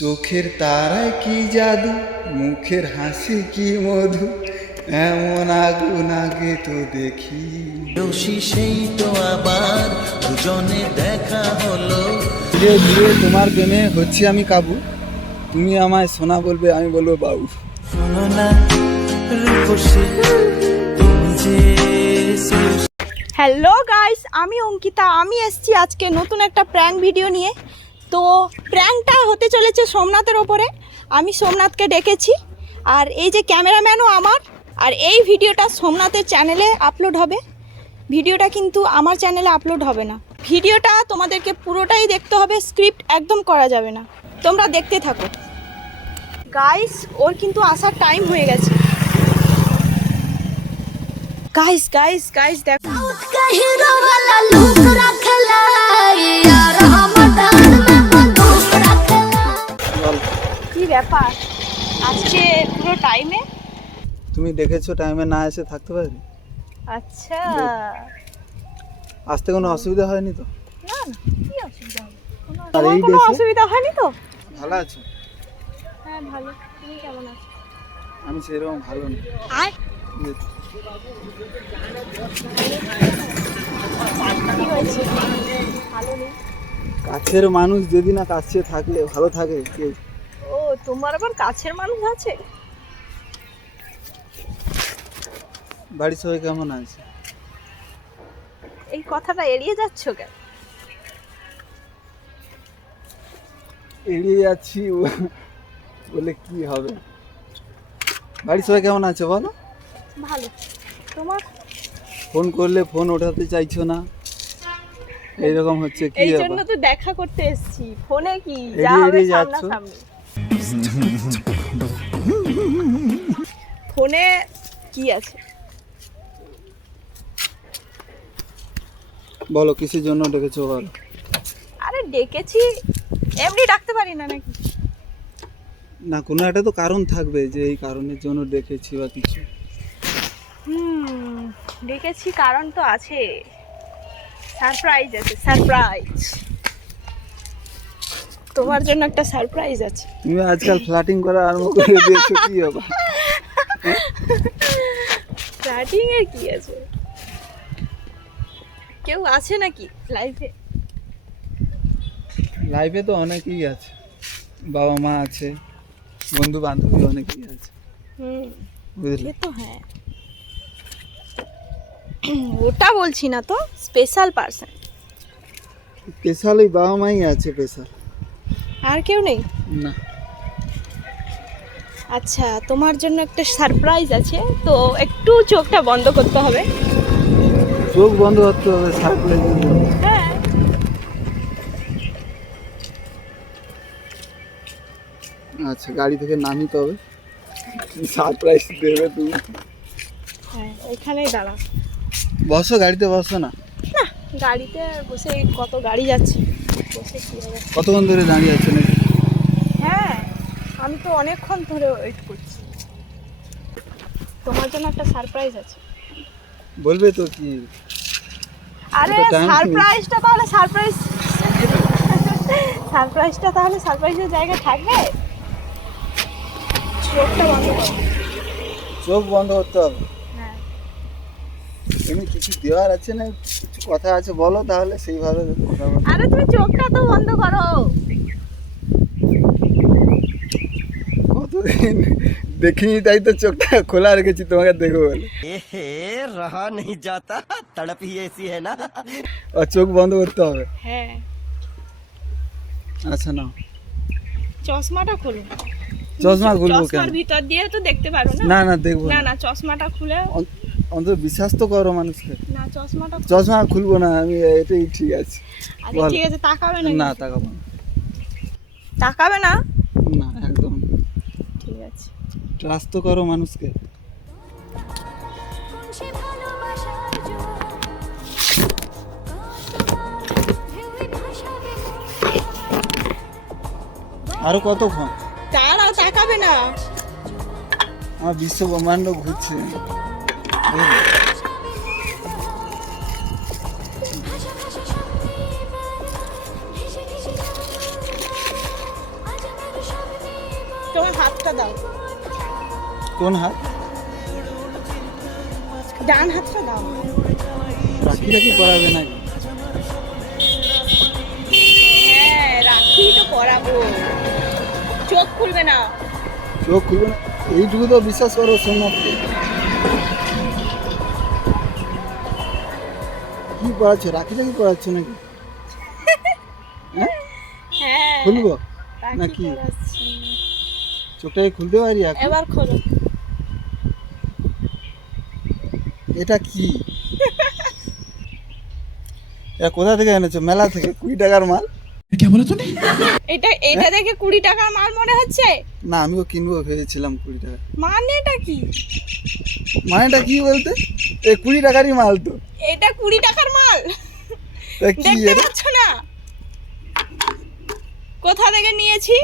চোখের তারায় কি জাদু, মুখের হাসি কি মধু, এমন আগুন আগে তো দেখি। সেই তো আবার দুজনে দেখা হলো। ধীরে ধীরে তোমার প্রেমে হচ্ছি আমি কাবু, তুমি আমায় সোনা বলবে, আমি বলবো বাবু। শোনো না রূপসী, তুমি যে হ্যালো গাইস, আমি অঙ্কিতা। আমি এসেছি আজকে নতুন একটা প্র্যাঙ্ক ভিডিও নিয়ে। তো প্র্যাঙ্কটা হতে চলেছে সোমনাথের ওপরে। আমি সোমনাথকে ডেকেছি, আর এই যে ক্যামেরাম্যানও আমার। আর এই ভিডিওটা সোমনাথের চ্যানেলে আপলোড হবে। ভিডিওটা কিন্তু আমার চ্যানেলে আপলোড হবে না। ভিডিওটা তোমাদেরকে পুরোটাই দেখতে হবে, স্ক্রিপ্ট একদম করা যাবে না। তোমরা দেখতে থাকো গাইস। ওর কিন্তু আসার টাইম হয়ে গেছে। গাইস গাইস গাইস দেখো, কি ব্যাপার আজকে পুরো টাইমে? তুমি দেখেছো টাইমে না এসে থাকতে পারি? আচ্ছা, আসতে কোনো অসুবিধা হয়নি তো? না না, কি অসুবিধা হবে? আর এই কোনো দেশে অসুবিধা হয়নি তো? ভালো আছো? হ্যাঁ ভালো, তুমি কেমন আছো? আমি সেরকম ভালো না। আর কি হয়েছে? ভালো নেই? কাছের মানুষ যদি না কাছে থাকলে ভালো থাকে কেউ? ও, তোমার আবার কাছের মানুষ আছে? বাড়ির সবাই কেমন আছে? এই কথাটা এড়িয়ে যাচ্ছ কেন? এড়িয়ে যাচ্ছি বলে কি হবে? বাড়ির সবাই কেমন আছে বলো? ভালো। তোমার? ফোন করলে ফোন ওঠাতে চাইছো না, এইরকম হচ্ছে কি এই ব্যাপার? জন্য তো দেখা করতে এসেছি। ফোনে কি যা এড়িয়ে হবে এড়িয়ে যাচ্ছ। সামনাসামনি। ফোনে কি আছে? বলো কিসের জন্য ডেকেছো বলো? আরে ডেকেছি, এমনি ডাকতে পারি না নাকি? না, কোনো একটা তো কারণ থাকবে যে এই কারণের জন্য ডেকেছি বা কিছু। ডেকেছি, কারণ তো আছে। সারপ্রাইজ আছে, সারপ্রাইজ। তোমার জন্য একটা সারপ্রাইজ আছে। তুমি আজকাল ফ্লার্টিং করা আরম্ভ করে দিয়েছো, কি ব্যাপার? স্টার্টিং এর কি আছে? কেউ আছে নাকি লাইফে? লাইফে তো অনেকেই আছে, বাবা মা আছে, বন্ধু বান্ধবী অনেকেই আছে, বুঝলে? সে তো হ্যাঁ, ওটা বলছি না তো। Special person. স্পেশাল ওই বাবা মাই আছে, স্পেশাল আর কেউ নেই? না। আচ্ছা, তোমার জন্য একটা সারপ্রাইজ আছে, তো একটু চোখটা বন্ধ করতে হবে। চোখ বন্ধ করতে হবে সারপ্রাইজ? হ্যাঁ, আচ্ছা, গাড়ি থেকে নামিতে হবে, সারপ্রাইজ দেবে তুমি? হ্যাঁ, এখানেই দাঁড়াও। বসো, গাড়িতে বসো না। না, গাড়িতে বসে কত গাড়ি যাচ্ছে, বসে কি হবে? কতক্ষণ ধরে দাঁড়িয়ে আছো নাকি? হ্যাঁ, আমি তো অনেকক্ষণ ধরে ওয়েট করছি। তোমার জন্য একটা সারপ্রাইজ আছে। বলবে তো কি? আরে ওটা time সারপ্রাইজটা তাহলে সারপ্রাইজটা তাহলে সারপ্রাইজের জায়গা থাকবে। চোখটা বন্ধ করো। চোখ বন্ধ করতে হবে? হ্যাঁ, এমনি কিছু দেওয়ার আছে না, কিছু কথা আছে বলো, তাহলে সেইভাবে কথা বলো। আরে তুমি চোখটা তো বন্ধ করো। কতদিন দেখিনি, তাই তো চোখটা খোলা রেখেছি তোমাকে দেখবো বলে। रहा नहीं जाता, तड़प ही ऐसी है ना। আর চোখ বন্ধ করতে হবে? হ্যাঁ, আচ্ছা নাও। চশমাটা খোলো। চশমা খুলবো কেন? চশমার ভিতর দিয়ে তো দেখতে পারো না। না না, দেখবো না না। না, চশমাটা খুলে। অন্তত বিশ্বাস তো করো মানুষকে। না, চশমাটা চশমা খুলবো না আমি, এটাই ঠিক আছে। আরে বল। ঠিক আছে, তাকাবে না? না, তাকাবো না। তাকাবে না? না, একদম। ঠিক আছে। ট্রাস্ট তো করো মানুষকে। আরো কতক্ষণ? দাঁড়াও, তাকাবে না। আমার বিশ্ব ব্রহ্মাণ্ড ঘুরছে। তোমার হাতটা দাও, কোন হাত? ডান হাতটা দাও। রাখি রাখি পরাবে নাকি? হ্যাঁ রাখি তো পরাবো, চোখ খুলবে না। চোখ খুলবে না? এইটুকু তো বিশ্বাস করো সোমনাথকে। কি পড়াচ্ছে? রাখি রাখি পড়াচ্ছে নাকি? হ্যাঁ হ্যাঁ খুলবো রাখি নাকি? পরাচ্ছি। চোখটাকে খুলতে পারি এখন? এবার খোলো। এটা কি? এটা কোথা থেকে এনেছো? মেলা থেকে? 20 টাকার মাল? এটা দেখে 20 টাকার মাল মনে হচ্ছে? না আমিও কিনবো ভেবেছিলাম 20 টাকা। মানেটা কি? মানেটা কি বলতে? এই 20 টাকারই মাল তো। এটা 20 টাকার মাল তা কি দেখতে এটা? পাচ্ছ না কোথা থেকে নিয়েছি?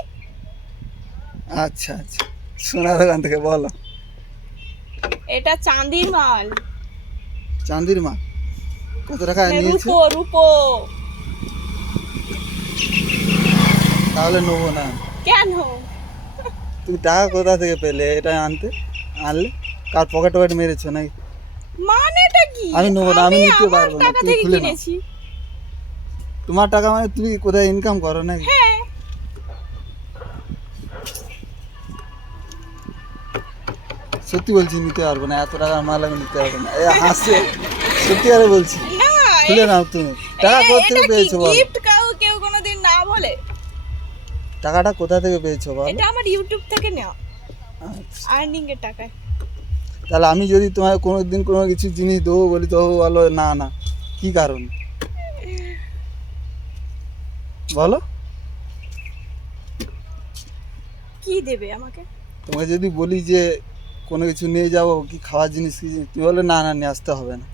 আচ্ছা আচ্ছা, সোনা দোকান থেকে। বলো। এটা চাঁদির মাল, চাঁদির মাল? কত টাকা মানে নিয়েছো? রূপো রূপো। তাহলে নেবো না। কেন? তুমি টাকা কোথা থেকে পেলে এটা আনলে? কার পকেট টকেট মেরেছো নাকি? মানেটা কি? আমি নেবো না, আমি নিতে আমার পারবো না, টাকা তুমি থেকে খুলে নাও। কিনেছি। তোমার টাকা মানে তুমি কোথায় ইনকাম করো নাকি? হ্যাঁ সত্যি বলছি নিতে পারবো না, এত টাকার মাল আমি নিতে পারবো না। এ হাসছে, সত্যি করে বলছি। না খুলে নাও তুমি। টাকা কোথা থেকে পেয়েছো বলো? গিফট কেউ কোনোদিন না বলে। টাকাটা কোথা থেকে পেয়েছো বলো? এটা আমার ইউটিউব থেকে নেওয়া, আচ্ছা। আর্নিং এর টাকায়। তাহলে আমি যদি তোমায় কোনোদিন কোনো কিছু জিনিস দেবো বলি তো বলো না না, কি কারণ বলো? কি দেবে আমাকে? তোমাকে যদি বলি যে কোনো কিছু নিয়ে যাবো, কি খাওয়ার জিনিস কি, তুমি বলে না না নিয়ে আসতে হবে না,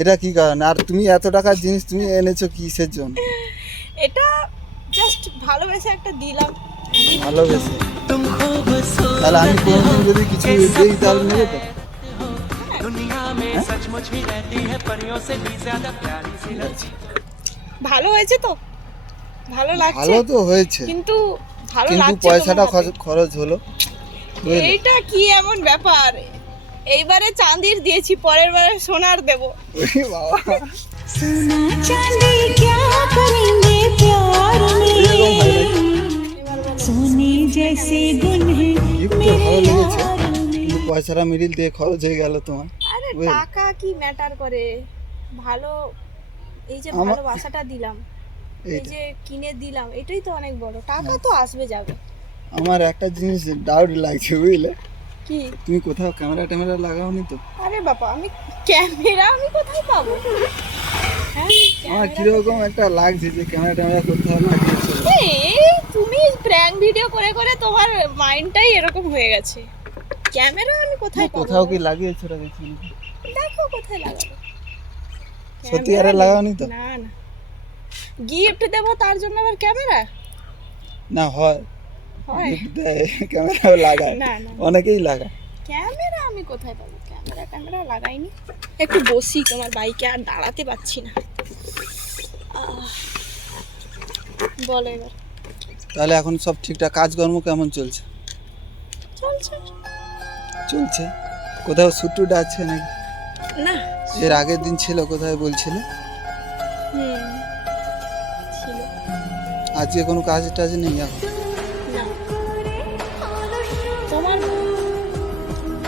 এটা কি কারণ? আর তুমি এত টাকার জিনিস তুমি এনেছো কিসের জন্য? এটা জাস্ট ভালোবেসে একটা দিলাম। ভালোবেসে? তাহলে আমি কোনোদিন যদি কিছু দিই তাহলে নেবে তো? ভালো হয়েছে তো, ভালো লাগছে। ভালো তো হয়েছে, কিন্তু ভালো কিন্তু লাগছে পয়সাটা তোমার হাতে। খরচ হলো, বুঝলে? এইটা কি এমন ব্যাপার? এইবারে চাঁদির দিয়েছি, পরের বারে সোনার দেব। ওরে বাবা, सोना चांदी क्या करेंगे प्यार এরকম হয় में নাকি? सोने जैसे गुण है গিফট তো ভালো লেগেছে, কিন্তু পয়সাটা মিডিল দিয়ে খরচ হয়ে গেল তোমার। আরে বুঝলে? টাকা কি ম্যাটার করে? ভালো, এই যে আমার- ভালোবাসাটা দিলাম, এই এইটা। যে কিনে দিলাম, এটাই তো অনেক বড়। টাকা তো আসবে যাবে। আমার একটা জিনিস ডাউট লাগছে, বুঝলে? কি? তুমি কোথাও ক্যামেরা ট্যামেরা লাগাওনি তো? আরে বাবা, আমি কোথায় পাবো? হ্যাঁ, আমার ক্যামেরা কিরকম একটা লাগছে যে ক্যামেরা ট্যামেরা কোথাও লাগিয়েছো। এই তুমি প্র্যাঙ্ক ভিডিও করে করে তোমার মাইন্ডটাই এরকম হয়ে গেছে। ক্যামেরা আমি কোথায় পাবো? কোথাও কি লাগিয়েছো রেখেছো? দেখো কোথায় লাগাবো। সত্যি ক্যামেরা আরে নেই। লাগাওনি তো? না না, গিফট দেবো তার জন্য আবার ক্যামেরা না হয়, হয়? gift দেয়, ক্যামেরা লাগায়, না না, অনেকেই লাগায়। ক্যামেরা আমি কোথায় পাবো? ক্যামেরা লাগাইনি। একটু বসি, তোমার বাইকে আর দাঁড়াতে পারছি না। আহ, বলো এবার। তাহলে এখন সব ঠিকঠাক, কাজকর্ম কেমন চলছে? চলছে চলছে। কোথাও শুট আছে নাকি? না। এর আগের দিন ছিল কোথায় বলছিলে? হুম, ছিল। আজকে কোনো কাজ টাজ নেই এখন? না। তোমার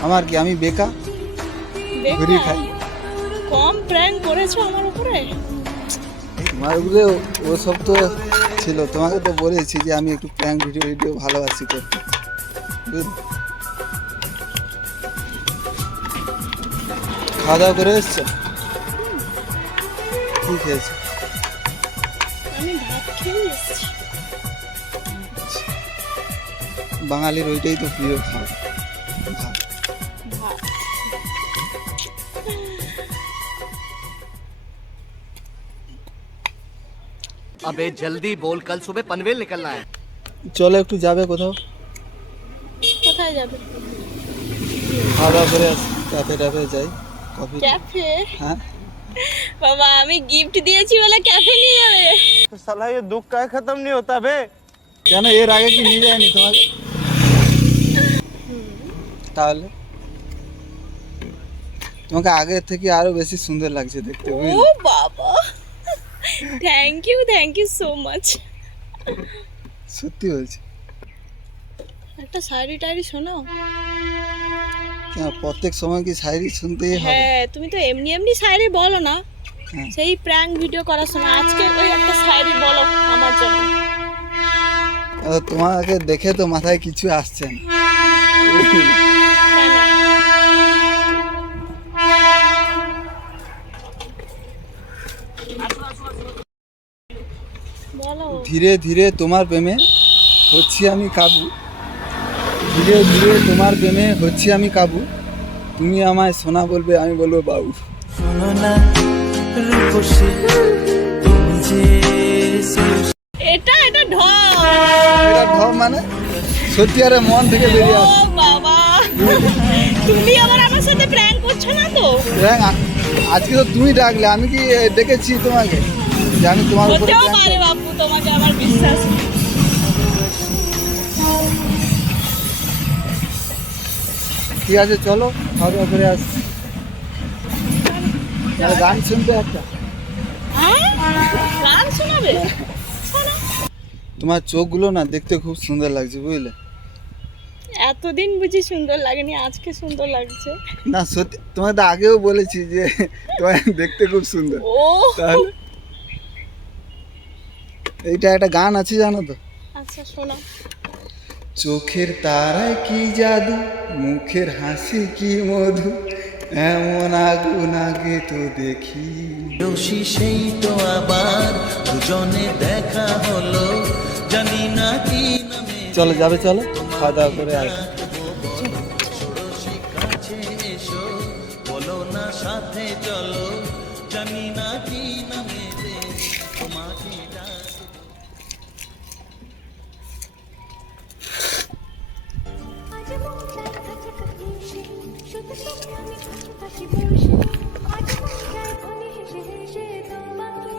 আমার কি, আমি বেকার ঘুরি বেকার? খাই। কম প্র্যাঙ্ক করেছো আমার উপরে? তোমার উপরে ওসব তো ছিল, তোমাকে তো বলেছি যে আমি একটু প্র্যাঙ্ক ভিডিও ভালোবাসি করতে, বুঝলি? খাওয়া দাওয়া করে এসছো? কি খেয়েছো? আমি ভাত খেয়ে এসেছি। বাঙালির ওইটাই তো প্রিয় খাবার, ভাত। ভাত। अबे जल्दी बोल, कल सुबह पनवेल निकलना है। চলো একটু যাবে কোথাও, কোথায় যাবে? খাওয়া দাওয়া করে আসি, ক্যাফে ট্যাফে যাই, কফি। ক্যাফে? হ্যাঁ, বাবা, আমি গিফট দিয়েছি বলে ক্যাফে নিয়ে যাবে? साला ये दुख का खत्म नहीं होता बे। কেন এর আগে কি নিয়ে যায়নি তোমাকে? তাহলে তোমাকে আগের থেকে আরো বেশি সুন্দর লাগছে দেখতে, ও বুঝলে? বাবা, থ্যাংক ইউ সো মাচ। সত্যি বলছি। একটা শায়রি টায়রি শোনাও। কেন প্রত্যেক সময় কি শায়রি শুনতেই হবে? হ্যাঁ, তুমি তো এমনি এমনি শায়রি বলো না, হ্যাঁ। সেই প্র্যাঙ্ক ভিডিও করার সময় আজকে ওই একটা শায়রি বলো আমার জন্য। তোমাকে দেখে তো মাথায় কিছু আসছে না। কেন? বলো। ধীরে ধীরে তোমার প্রেমে হচ্ছি আমি কাবু, ধীরে ধীরে তোমার প্রেমে হচ্ছি আমি কাবু, তুমি আমায় সোনা বলবে, আমি বলবো বাবু। এটা ঢং। এটা ঢপ মানে সত্যি আরে মন থেকে বেরিয়ে ও আসছে। বাবা, তুমি আবার আমার সাথে প্র্যাঙ্ক করছো না তো? দেখ, আজকে তো তুমি ডাকলে, আমি কি ডেকেছি তোমাকে যে আমি তোমার উপরে হতেও prank পারে করব? বাপু, তোমাকে আমার বিশ্বাস নেই। ঠিক আছে চলো, খাওয়া দাওয়া করে আসছি। তাহলে গান শুনতে একটা। হ্যাঁ? গান শোনাবে? শোনো। তোমার চোখগুলো না দেখতে খুব সুন্দর লাগছে, বুঝলে? এতদিন বুঝি সুন্দর লাগেনি, আজকে সুন্দর লাগছে। না সত্যি, তোমাকে তো আগেও বলেছি যে তোমার দেখতে খুব সুন্দর। ও তাহলে এইটা একটা গান আছে জানো তো? আচ্ছা শোনো। চোখের তারায় কি জাদু, মুখের হাসি কি মধু, এমন আগুন আগে তো দেখি। দোষী সেই তো আবার দুজনে দেখা হলো, জানি না কি নামে চলো যাবে, চলো খাওয়া দাওয়া করে আসি। ষোড়শী কাছে এসো, বলো না সাথে চলো, জানি না কি নামে যে তোমাকে ডাকবো। আজ মন চায় কাছাকাছি এসে, শুধু স্বপ্নে আমি ভালোবাসি বসে। আজ মন চায় বলে হেসে হেসে তোমাকে